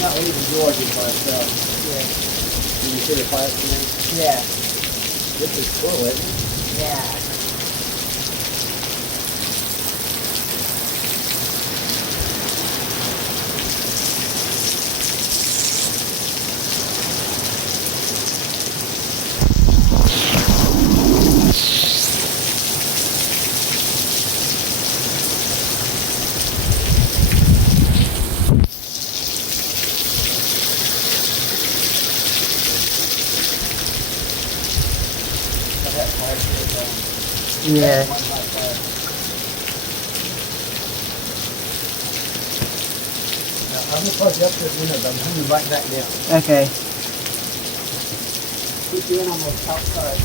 Not leaving Georgia by itself. Yeah. Did you see the fire from there? Yeah. This is cool, isn't it? Yeah. Yeah. One hot fire. Now, I'm gonna plug you up to the windows. I'm coming right back down. Okay. Put you in on the outside.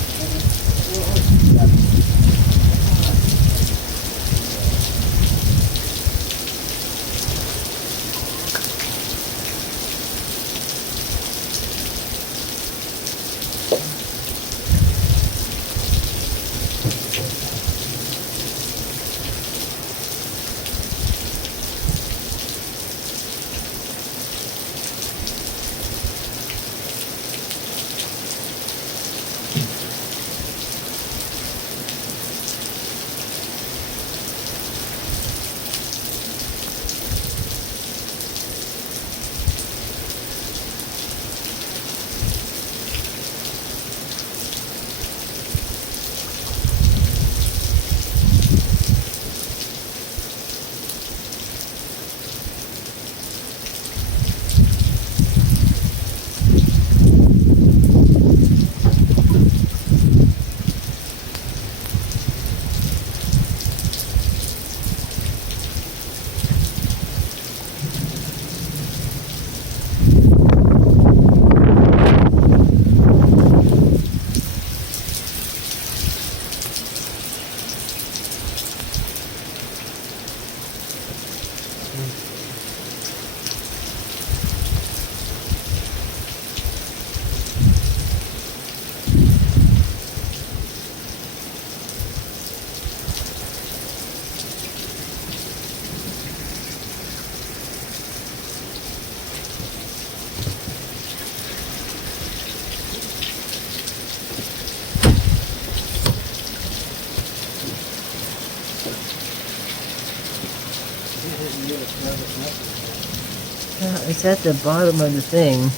It's at the bottom of the thing.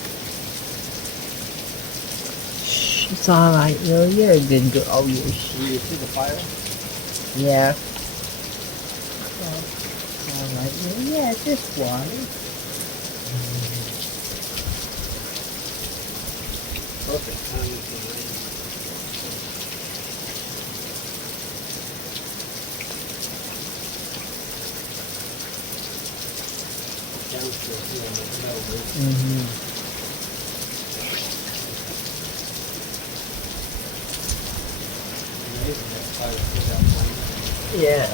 Shh, it's all right, Will. You're a good girl. Oh, you're Do you see the fire? Yeah. Oh, it's all right, Will. Yeah, it's just water. Perfect timing for the rain. Downstairs, you know, the metal roof. Mm-hmm. Amazing that fire put out flame. Yeah.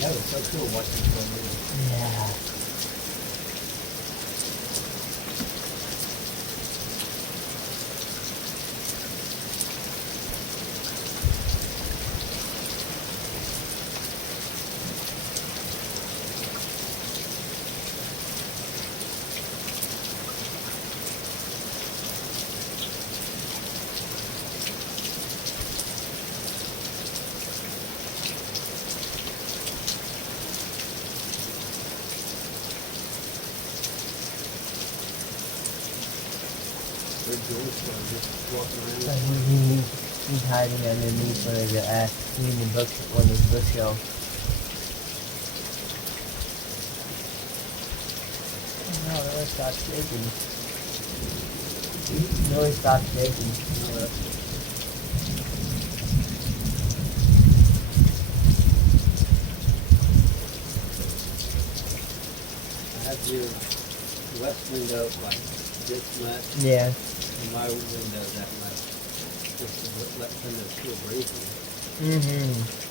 That was so cool watching it from here. Yeah. Big George just walking So around. he's hiding underneath one of the reading books at one of the bookshelves. No, it stopped shaking. No, it stopped shaking. No, that's I have your west window like this much, Yeah. and my window that much. Just to let them know still breathing. Mm-hmm.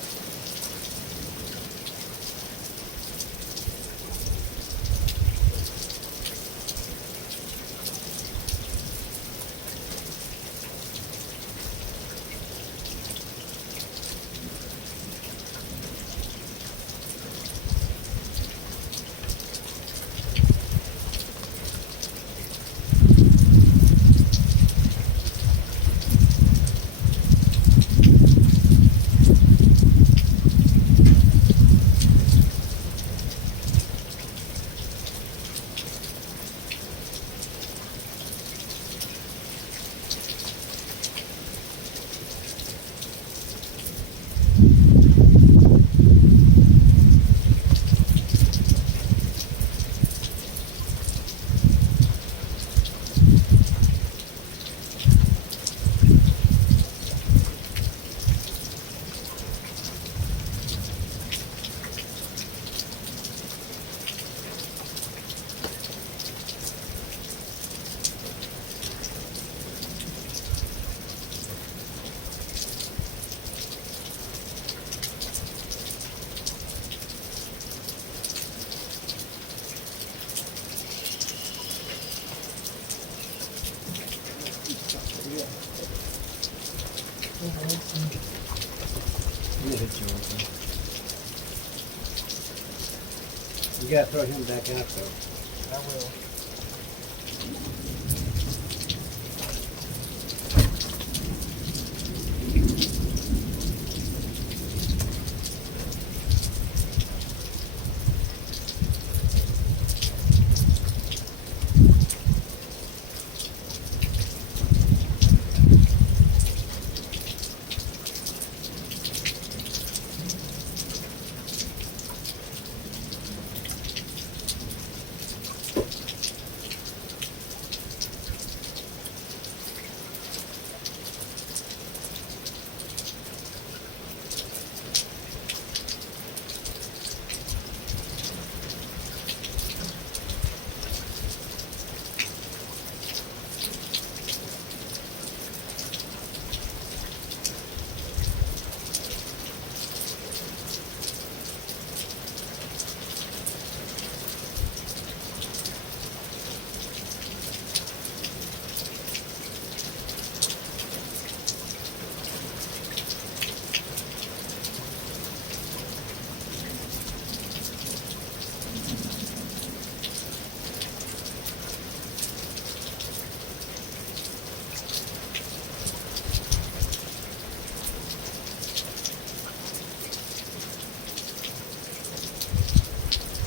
I'm gonna hit George. You gotta throw him back out though. I will.